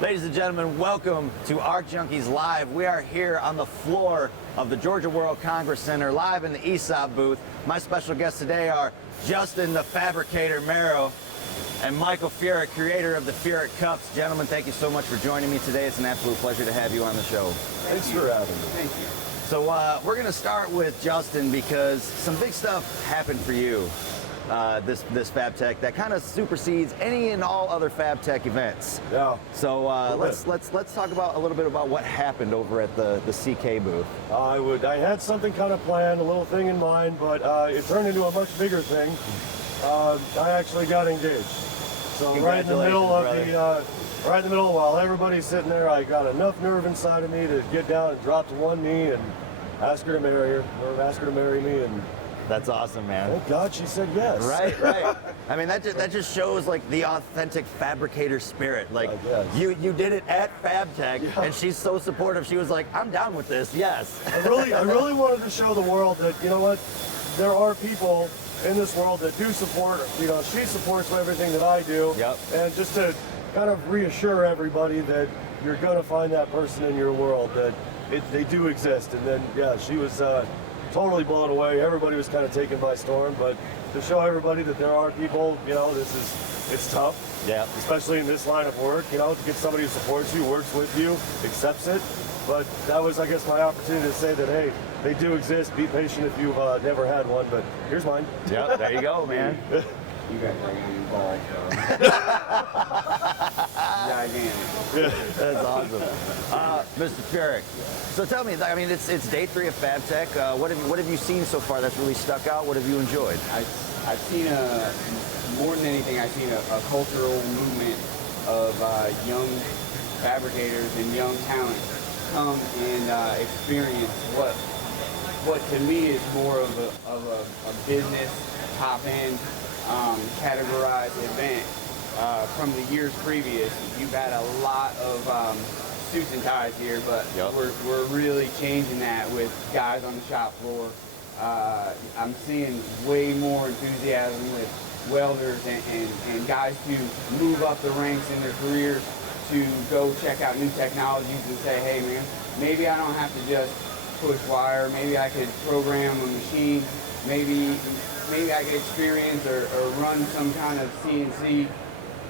Ladies and gentlemen, welcome to our Junkies Live. We are here on the floor of the Georgia World Congress Center, live in the ESAB booth. My special guests today are Justin the Fabricator Merrow and Michael Furick, creator of the Furick Cups. Gentlemen, thank you so much for joining me today. It's an absolute pleasure to have you on the show. Thanks for having me. Thank you. So we're going to start with Justin because some big stuff happened for you this Fabtech that kind of supersedes any and all other Fabtech events. Yeah. So let's talk about a little bit about what happened over at the CK booth. I had something kind of planned, a little thing in mind, but it turned into a much bigger thing. I actually got engaged. So right in the middle of while everybody's sitting there, I got enough nerve inside of me to get down and drop to one knee and ask her to marry her, or ask her to marry me, and that's awesome, man. thank God she said yes. Right. I mean, that just shows like the authentic Fabricator spirit. Like you did it at Fabtech, and she's so supportive. She was like, "I'm down with this." Yes. I really wanted to show the world that, you know what, there are people in this world that do support her. You know, she supports everything that I do. Yep. And just to kind of reassure everybody that you're going to find that person in your world, that they do exist. And then, yeah, she was totally blown away. Everybody was kind of taken by storm, but to show everybody that there are people, you know, it's tough. Yeah. Especially in this line of work, you know, to get somebody who supports you, works with you, accepts it. But that was, I guess, my opportunity to say that, hey, they do exist. Be patient if you've never had one, but here's mine. Yeah, there you go, man. You guys are getting involved. Gigantic. That's awesome. Mr. Furick, so tell me, I mean, it's day 3 of Fabtech. What have you seen so far that's really stuck out? What have you enjoyed? I've seen more than anything, I've seen a cultural movement of young fabricators and young talent come and experience what to me is more of a business top-end categorized event. From the years previous, you've had a lot of suits and ties here, but we're really changing that with guys on the shop floor. I'm seeing way more enthusiasm with welders and guys to move up the ranks in their careers, to go check out new technologies and say, hey man, maybe I don't have to just push wire, maybe I could program a machine, maybe I could experience or run some kind of CNC,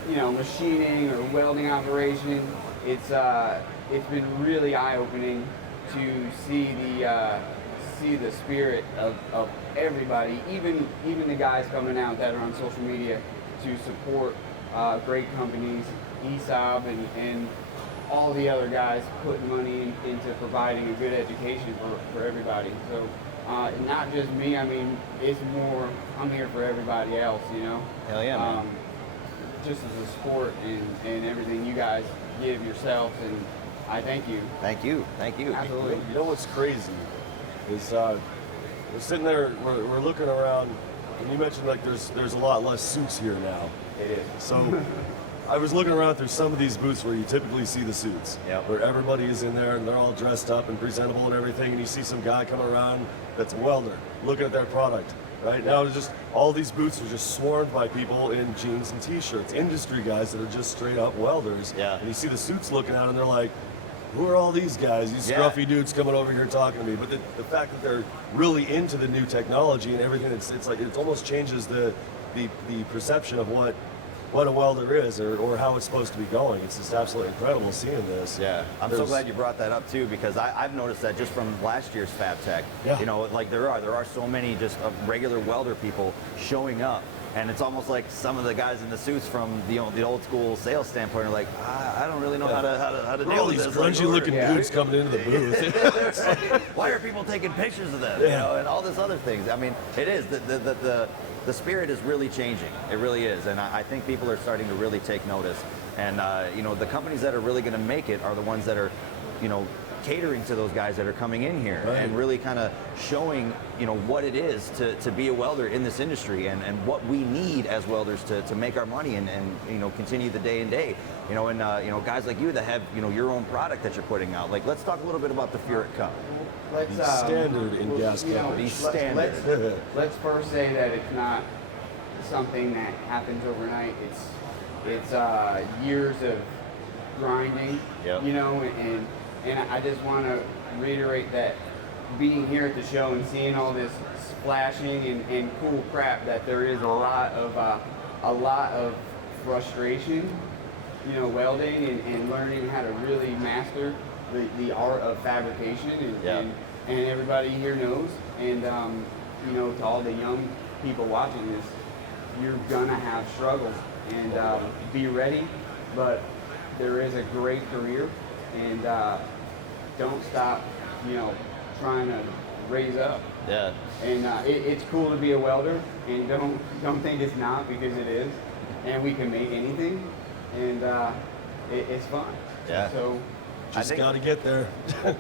you know, machining or welding operation. It's been really eye-opening to see the spirit of everybody, even the guys coming out that are on social media to support great companies, ESAB and all the other guys putting money into providing a good education for everybody. So not just me, I mean, it's more, I'm here for everybody else, you know? Hell yeah, man. Just as a sport and everything you guys give yourselves, and I thank you. Thank you. Absolutely. You know what's crazy is we're sitting there, we're looking around, and you mentioned like there's a lot less suits here now. It is. So I was looking around through some of these booths where you typically see the suits, where everybody is in there and they're all dressed up and presentable and everything, and you see some guy coming around that's a welder looking at their product. Right now, it's just all these booths are just swarmed by people in jeans and t-shirts, industry guys that are just straight up welders. Yeah. And you see the suits looking out, and they're like, "Who are all these guys? These scruffy dudes coming over here talking to me?" But the fact that they're really into the new technology and everything, it's like it almost changes the perception of what a welder is or how it's supposed to be going. It's just absolutely incredible seeing this. Yeah, I'm so glad you brought that up too, because I've noticed that just from last year's Fabtech. Yeah. You know, like there are so many just regular welder people showing up, and it's almost like some of the guys in the suits from the old school sales standpoint are like, I don't really know how to deal All with these this. grungy looking dudes coming into the booth. Why are people taking pictures of them? You know, and all this other things. I mean, it is the spirit is really changing. It really is, and I think people are starting to really take notice. And you know, the companies that are really going to make it are the ones that are, you know, catering to those guys that are coming in here and really kind of showing, you know, what it is to be a welder in this industry and what we need as welders to make our money and you know, continue the day and day. You know, and you know, guys like you that have, you know, your own product that you're putting out. Like, let's talk a little bit about the Furick Cup. Let's, standard in gas companies. Standard. Let's first say that it's not something that happens overnight. It's years of grinding, Yep. you know, and I just want to reiterate that being here at the show and seeing all this splashing and cool crap, that there is a lot of frustration, you know, welding and learning how to really master the art of fabrication, and everybody here knows, and you know, to all the young people watching this, you're gonna have struggles, and be ready, but there is a great career, and don't stop, you know, trying to raise up. Yeah. And it's cool to be a welder, and don't think it's not, because it is, and we can make anything, and it's fun. Yeah. So Just got to get there.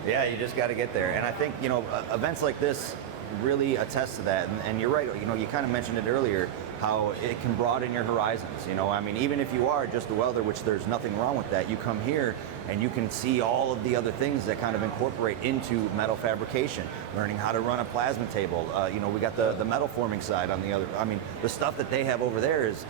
Yeah, you just got to get there. And I think, you know, events like this really attest to that. And you're right, you know, you kind of mentioned it earlier, how it can broaden your horizons. You know, I mean, even if you are just a welder, which there's nothing wrong with that, you come here and you can see all of the other things that kind of incorporate into metal fabrication, learning how to run a plasma table. You know, we got the metal forming side on the other. I mean, the stuff that they have over there is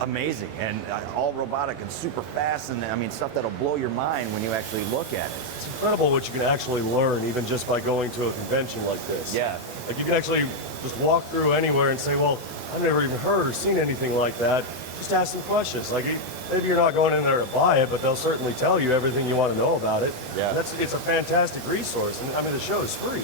amazing, and all robotic and super fast, and I mean, stuff that'll blow your mind when you actually look at it. It's incredible what you can actually learn even just by going to a convention like this. Yeah. Like you can actually just walk through anywhere and say, well, I've never even heard or seen anything like that. Just ask some questions. Like maybe you're not going in there to buy it, but they'll certainly tell you everything you want to know about it. Yeah. And it's a fantastic resource, and I mean the show is free.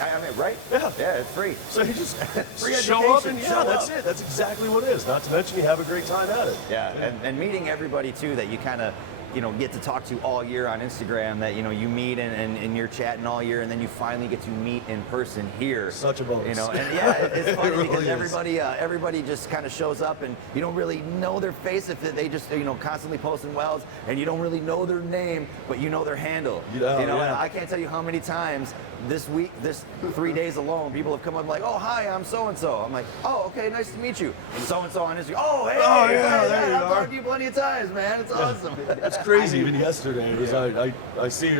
I mean, right? Yeah. Yeah, it's free. So you just Free show up education, and show that's up. it. That's exactly what it is. Not to mention you have a great time at it. Yeah, and meeting everybody too that you kind of, you know, get to talk to all year on Instagram, that, you know, you meet and you're chatting all year, and then you finally get to meet in person here. Such a bonus. You know, and yeah, it's funny It really because is. everybody just kind of shows up, and you don't really know their face if they just, you know, constantly posting welds, and you don't really know their name, but you know their handle. Yeah, you know, yeah. and I can't tell you how many times this week, this 3 days alone, people have come up like, oh, hi, I'm so-and-so. I'm like, oh, okay, nice to meet you. And so-and-so on Instagram, oh, hey, Oh, yeah, hey, there you I've are. talked to you plenty of times, man. It's awesome. It's crazy. Even yesterday, it was I see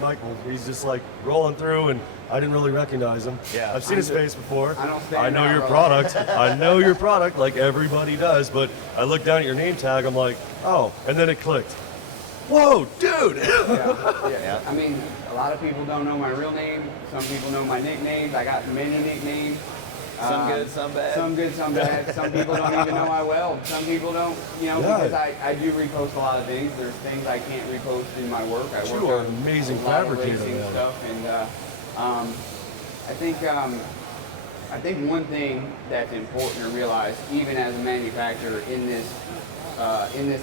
Michael. He's just like rolling through, and I didn't really recognize him. Yeah. I've seen his face before. I don't stand know out, your bro. product. I know your product, like everybody does. But I looked down at your name tag. I'm like, oh, and then it clicked. Whoa, dude! Yeah. I mean, a lot of people don't know my real name. Some people know my nicknames. I got many nicknames. Some good, some bad. Some good, some bad. Some people don't even know I weld. Some people don't, you know, Yeah. because I do repost a lot of things. There's things I can't repost in my work. I You work are on an amazing a lot of fabricator, racing man. stuff, and I think one thing that's important to realize, even as a manufacturer in this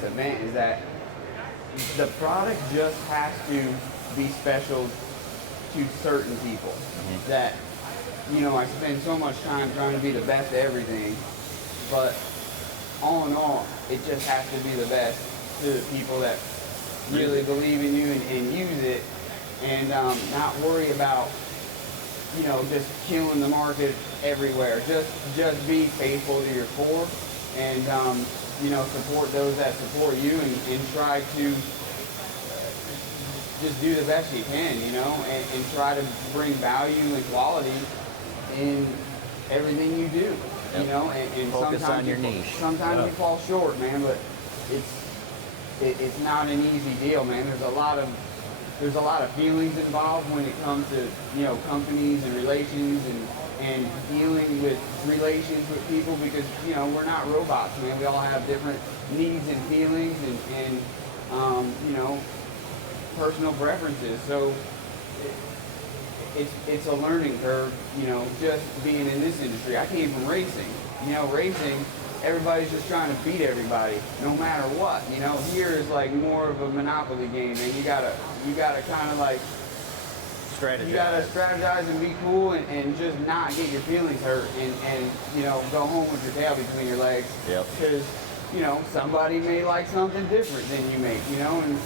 event, is that the product just has to be special to certain people. That, you know, I spend so much time trying to be the best at everything, but all in all, it just has to be the best to the people that really believe in you and use it, and not worry about, you know, just killing the market everywhere. Just be faithful to your core, and you know, support those that support you, and try to just do the best you can, you know, and try to bring value and quality in everything you do, Yep. you know, and Focus sometimes on your niche. Sometimes you fall short, man, but it's not an easy deal, man. There's a lot of feelings involved when it comes to, you know, companies and relations and dealing with relations with people, because, you know, we're not robots, man. We all have different needs and feelings and you know, personal preferences. So it's a learning curve, you know, just being in this industry. I came from racing. You know, racing, everybody's just trying to beat everybody, no matter what. You know, here is like more of a monopoly game, and you gotta kind of like Strategize. you gotta strategize and be cool, and just not get your feelings hurt, and you know, go home with your tail between your legs. Yep. Because, you know, somebody may like something different than you make, you know, and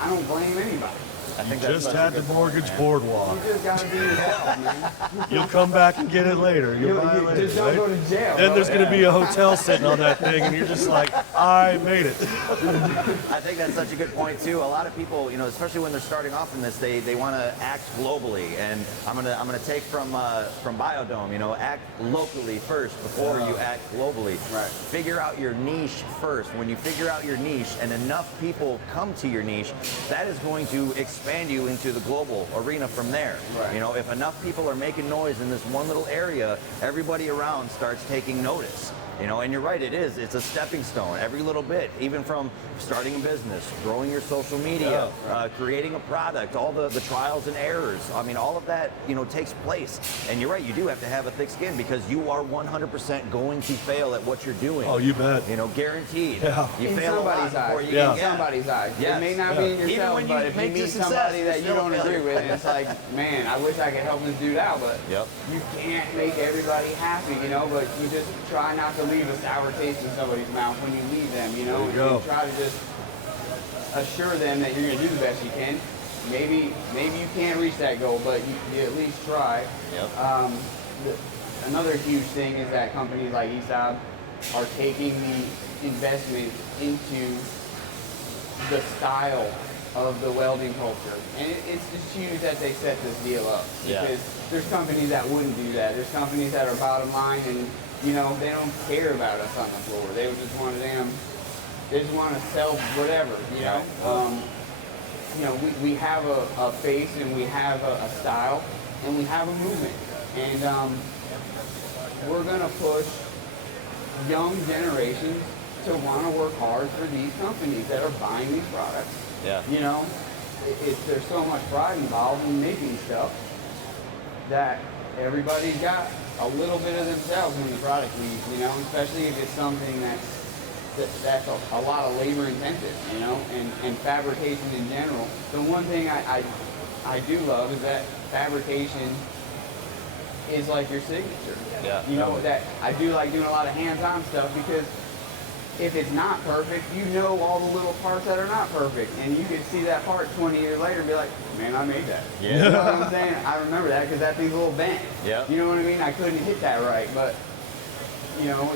I don't blame anybody. I think You that's just such a had the good point, mortgage man. boardwalk. You just gotta be yourself, man. You'll come back and get it later. You'll buy it You later, just don't right? go to jail. Then bro. there's going to be a hotel sitting on that thing, and you're just like, I made it. I think that's such a good point too. A lot of people, you know, especially when they're starting off in this, they want to act globally, and I'm gonna take from Biodome, you know, act locally first before you act globally. Right. Figure out your niche first. When you figure out your niche and enough people come to your niche, that is going to expand you into the global arena from there. Right. You know, if enough people are making noise in this one little area, everybody around starts taking notice. You know, and you're right, it's a stepping stone, every little bit, even from starting a business, growing your social media, creating a product, all the trials and errors. I mean, all of that, you know, takes place. And you're right, you do have to have a thick skin because you are 100% going to fail at what you're doing. Oh, you bet. You know, guaranteed. Yeah. You In fail a lot somebody's before eyes. you Yeah. In somebody's eyes. Yes. It may not be in Even yourself, when you but if you make the meet success, somebody you're that you still don't agree failure. with, and it's like, man, I wish I could help this dude out, but Yep. you can't make everybody happy, you know, but you just try not to leave a sour taste in somebody's mouth when you leave them, you know, There you go. and try to just assure them that you're going to do the best you can. Maybe you can't reach that goal, but you at least try. Yep. Another huge thing is that companies like ESAB are taking the investment into the style of the welding culture. And it's just huge that they set this deal up. Yeah. Because there's companies that wouldn't do that. There's companies that are bottom line and, you know, they don't care about us on the floor. They just want to sell whatever, you know. You know, we have a face and we have a style and we have a movement. And we're going to push young generations to want to work hard for these companies that are buying these products. Yeah. You know, there's so much pride involved in making stuff that everybody's got a little bit of themselves in the product leaves, you know, especially if it's something that's a lot of labor intensive, you know, and fabrication in general. The one thing I do love is that fabrication is like your signature. Yeah. You know, that I do like doing a lot of hands-on stuff because if it's not perfect, you know all the little parts that are not perfect. And you could see that part 20 years later and be like, man, I made that. Yeah. You know what I'm saying? I remember that because that thing's a little bent. Yeah. You know what I mean? I couldn't hit that right, but you know,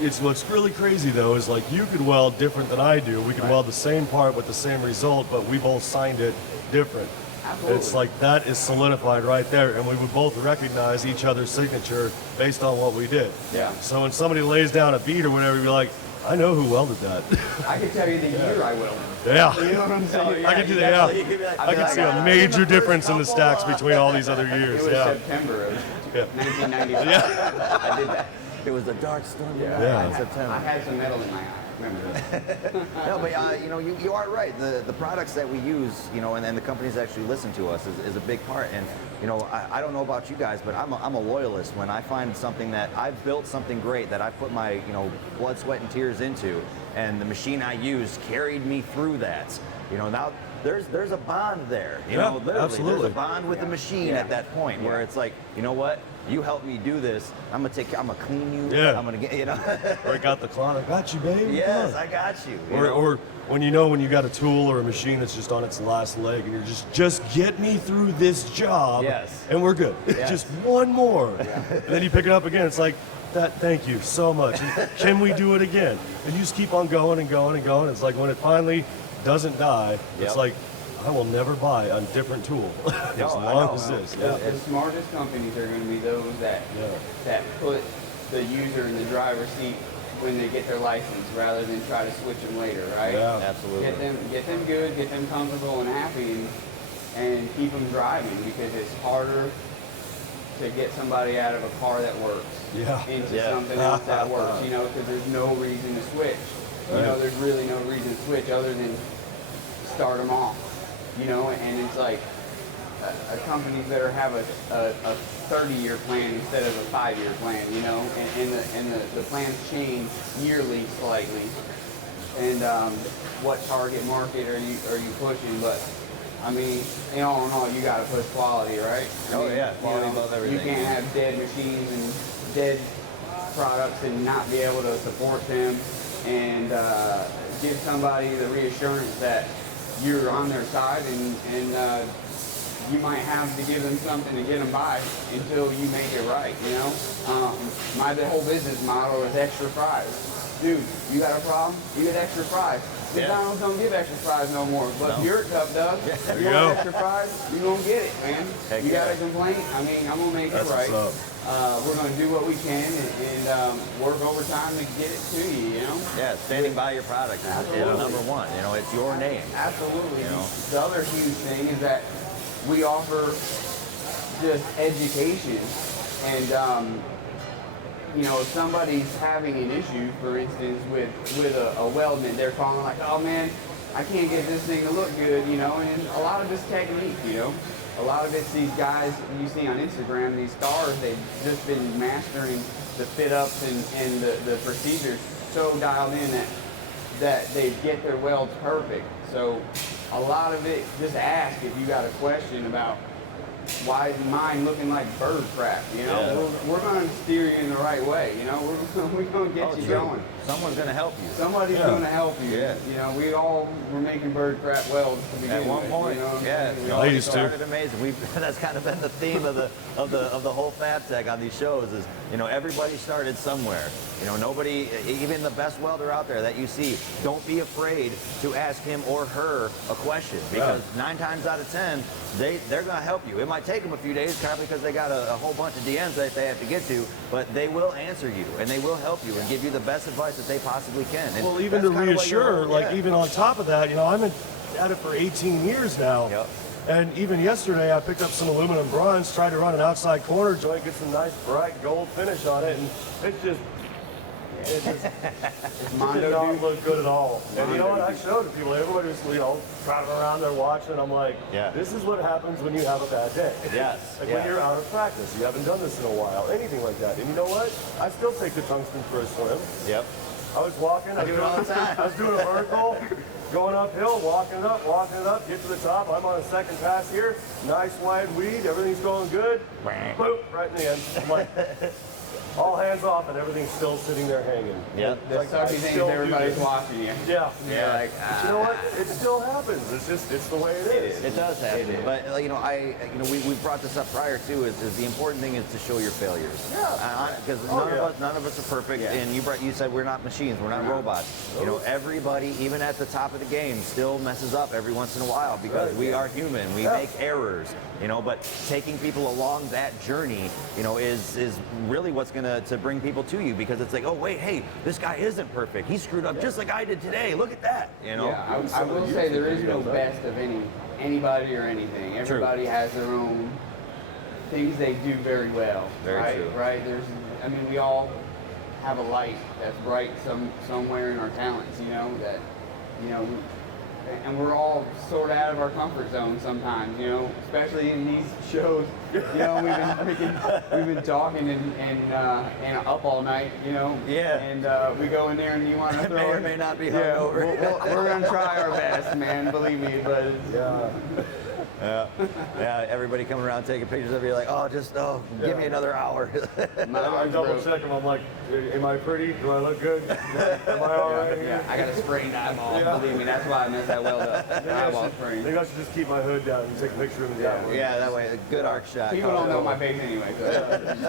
It's what's really crazy though is like you could weld different than I do. We could Right. weld the same part with the same result, but we both signed it different. Absolutely. It's like that is solidified right there, and we would both recognize each other's signature based on what we did. Yeah. So when somebody lays down a bead or whatever, you'd be like, I know who welded that. I could tell you the year I will. Yeah. You know what I'm saying? I can do you that. definitely- Yeah. you could be like- I can see a major difference in the stacks between all these other It years. was Yeah. September of Yeah. 1995. I did that. It was a dark stormy night Yeah. in September. I had some metal in my eye. Remember that? No, but you know, you are right. The products that we use, you know, and then the companies that actually listen to us is a big part. And you know, I don't know about you guys, but I'm a loyalist. When I find something that I've built something great that I put my blood, sweat, and tears into, and the machine I used carried me through that. You know, now there's a bond there. You Yeah, know, literally, absolutely. there's a bond with the machine Yeah. at that point where it's like, you know what? You helped me do this. I'm gonna clean you. Yeah. I'm gonna get, you know. Break out the cloth. I got you, babe. Yes, Come on. I got you. you know? Or when you got a tool or a machine that's just on its last leg and you're just get me through this job. Yes. And we're good. Yes. Just one more. And then you pick it up again. It's like, thank you so much. And can we do it again? And you just keep on going and going and going. It's like when it finally doesn't die, it's Yep. like, I will never buy a different tool as No, I long know. as this. The, Yeah. the smartest companies are going to be those that put the user in the driver's seat when they get their license, rather than try to switch them later, right? Yeah. Absolutely. Get them good, get them comfortable and happy, and keep them driving because it's harder to get somebody out of a car that works Yeah. into Yeah. something else that works, you know, because there's no reason to switch. You know, Right. there's really no reason to switch other than start them off, you know, and it's like a company better have a 30-year plan instead of a 5-year plan, you know, and the plans change yearly slightly. And what target market are you pushing? But I mean, in all, you got to push quality, right? Oh, yeah, quality above everything. You can't have dead machines and dead products and not be able to support them and give somebody the reassurance that you're on their side, and you might have to give them something to get them by until you make it right, you know? My whole business model is extra fries. Dude, you got a problem? You get extra fries. McDonald's don't give extra fries no more, but Furick Cup does. There You you want go. extra fries? You gonna get it, man. Heck You got yeah. a complaint? I mean, I'm gonna make That's it right. what's up. We're gonna do what we can and work overtime to get it to you, you know? Yeah, standing by your product is Absolutely. number one. You know, it's your name. Absolutely. You know? The other huge thing is that we offer just education, and you know, if somebody's having an issue, for instance, with a weldment, they're calling like, oh man, I can't get this thing to look good, you know, and a lot of it's technique, you know. A lot of it's these guys you see on Instagram, these stars, they've just been mastering the fit-ups and the procedures so dialed in that they get their welds perfect. So a lot of it, just ask if you got a question about why is mine looking like bird crap, you know? Yeah. We're going to steer you in the right way, you know? We're going to get you true. going. Someone's going to help you. Somebody's going to help you. Yeah. You know, we all were making bird crap welds to begin At one with, point, you know what I'm yeah, saying? you I know, it used to. started amazing. That's kind of been the theme of the whole Fabtech on these shows is, you know, everybody started somewhere. You know, nobody, even the best welder out there that you see, don't be afraid to ask him or her a question, because 9 times out of 10, they're going to help you. It might take them a few days, probably because they got a whole bunch of DMs that they have to get to, but they will answer you and they will help you and give you the best advice that they possibly can. And Well, even to that's kinda what you're- reassure, like yeah. even on top of that, you know, I'm at it for 18 years now. Yep. And even yesterday, I picked up some aluminum bronze, tried to run an outside corner joint, get some nice bright gold finish on it, and it just Mondo did not dude. look good at all. And you know what? Mondo I showed it to people. Everybody was, you know, driving around there watching. I'm like, Yeah. this is what happens when you have a bad day. Yes, Like yeah. when you're out of practice, you haven't done this in a while, anything like that. And you know what? I still take the tungsten for a swim. Yep. I was walking. I do it all the time. I was doing a vertical, going uphill, walking it up, get to the top. I'm on a second pass here. Nice wide weed. Everything's going good. Boop, right in the end. I'm like, all hands off, and everything's still sitting there hanging. Yep. The Like, I sucky thing still is do everybody's this. watching you. Yeah. You're like, But you know what? It still happens. It's the way it is. It does happen, but you know, we brought this up prior too. Is the important thing is to show your failures. Yeah. Because Oh, none of us are perfect, Yeah. and you said we're not machines, we're not robots. You know, everybody, even at the top of the game, still messes up every once in a while because Right. we are human. We Yeah. make errors. You know, but taking people along that journey, you know, is really what's gonna to bring people to you, because it's like, oh wait, hey, this guy isn't perfect. He screwed up just like I did today. Look at that. You know. Yeah, I Some of will the say YouTube there is no videos, huh? best of anybody or anything. Everybody has their own things they do very well. Very right? true. Right. I mean, we all have a light that's bright somewhere in our talents. You know that, you know, and we're all sort of out of our comfort zone sometimes. You know, especially in these shows. You know, we've been talking and up all night. You know. Yeah. And we go in there and you want to May throw or in- may not be Yeah, hungover. we're gonna try our best, man. Believe me, but Yeah. Yeah, everybody coming around taking pictures of you, like, give me another hour. my I arms double broke. check them. I'm like, am I pretty? Do I look good? Am I all right Yeah, here? I got a sprained eyeball. Yeah. Believe me, that's why I messed that weld up. Eyeball sprained. Maybe I should just keep my hood down and take a picture of me down. Yeah, that way, a good arc shot. People don't know my face anyway, so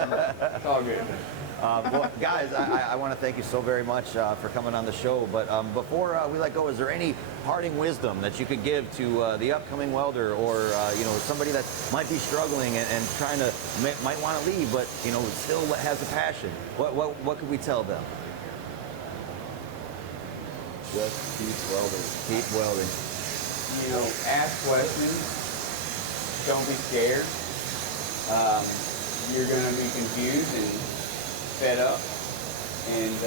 it's all good. Well, guys, I want to thank you so very much for coming on the show. But before we let go, is there any parting wisdom that you could give to the upcoming welder, or you know, somebody that might be struggling and trying to might want to leave, but you know, still has a passion? What could we tell them? Just keep welding. Keep welding. You know, ask questions. Don't be scared. You're gonna be confused and fed up, and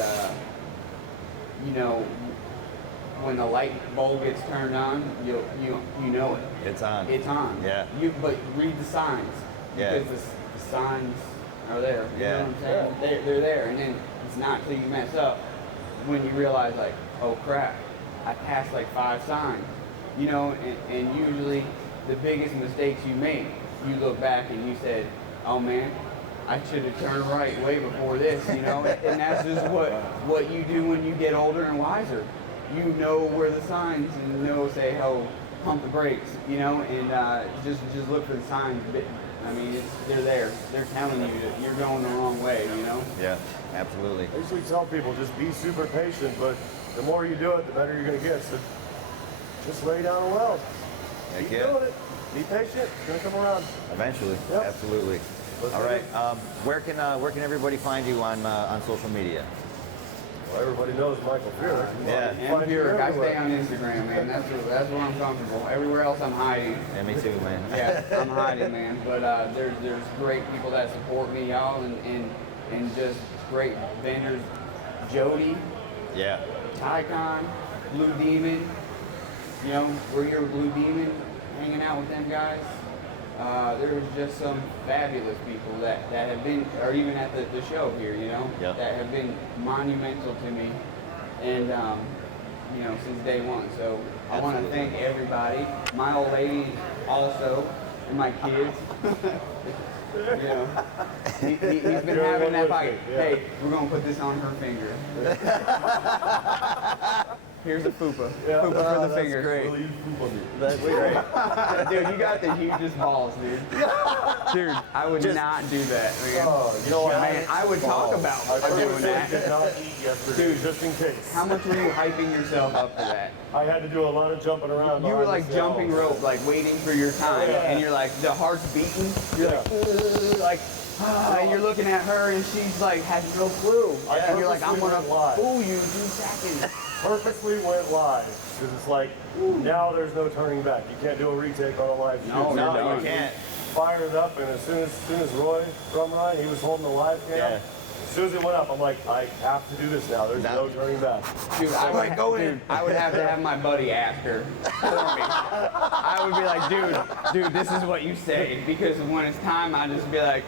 you know, when the light bulb gets turned on, you know it. It's on. It's on. Yeah. But read the signs. Yeah. Because the signs are there. You Yeah. know what I'm saying? They're there, and then it's not till you mess up when you realize, like, oh crap, I passed like 5 signs. You know, and usually the biggest mistakes you make, you look back and you said, oh man, I should have turned right way before this, you know? And that's just what you do when you get older and wiser. You know where the signs, and you know, say, oh, pump the brakes, you know, and just look for the signs. I mean, they're there. They're telling you that you're going the wrong way, you know? Yeah, absolutely. I usually tell people just be super patient, but the more you do it, the better you're going to get. So just lay down a weld. Heck Keep yeah. doing it. Be patient. It's going to come around. Eventually, Yep. absolutely. Let's All do right, it. where can everybody find you on social media? Well, everybody knows Michael Furick. Yeah. And Furick, I stay on Instagram, man. That's where I'm comfortable. Everywhere else, I'm hiding. Yeah, me too, man. Yeah, I'm hiding, man. But there's great people that support me, y'all, and just great vendors. Jody, Yeah. Tycon, Blue Demon. You know, we're here with Blue Demon, hanging out with them guys. There's just some fabulous people that have been, or even at the show here, you know, Yep. that have been monumental to me, and you know, since day one. So I want to thank everybody, my old lady also, and my kids. You know, he's been having that fight. Yeah. Hey, we're gonna put this on her finger. Here's a fupa. Yeah. Fupa for the that's finger. great. Will you poop on me? That's great. Dude, you got the hugest balls, dude. Dude, I would Just- not do that, man. Oh, you know what? Man, I would talk about I doing purposely that. did not eat yesterday, Dude. just in case. How much were you hyping yourself up for that? I had to do a lot of jumping around. You were like behind the jumping cells. rope, like waiting for your time, Yeah. and you're like, the heart's beating. You're like, and you're looking at her, and she's like, has no clue. I And you're like, I'm purposely gonna went live. fool you in 2 seconds. Purposely went live because it's like now there's no turning back. You can't do a retake on a live shoot. No, No, no, you can't. Fired it up, and as soon as Roy Drumline, he was holding the live cam. Yeah. As soon as it went up, I'm like, I have to do this now. There's no turning back. Dude, I would, I would have to have my buddy ask her for me. I would be like, dude, this is what you say. Because when it's time, I'd just be like,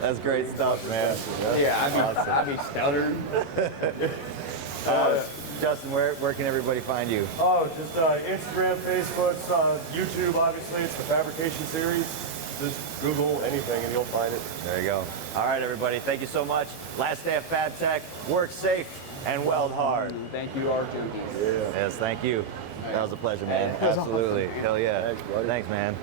That's great stuff, man. yeah, I'd be stuttering. Justin, where can everybody find you? Oh, just Instagram, Facebook, YouTube. Obviously, it's the Fabrication series. Just Google anything and you'll find it. There you go. All right, everybody. Thank you so much. Last day of Fabtech. Work safe and weld hard. Thank you, our Junkies. Yeah. Yes, thank you. That was a pleasure, man. It was Absolutely. awesome, man. Hell yeah. Thanks, buddy. Thanks, man.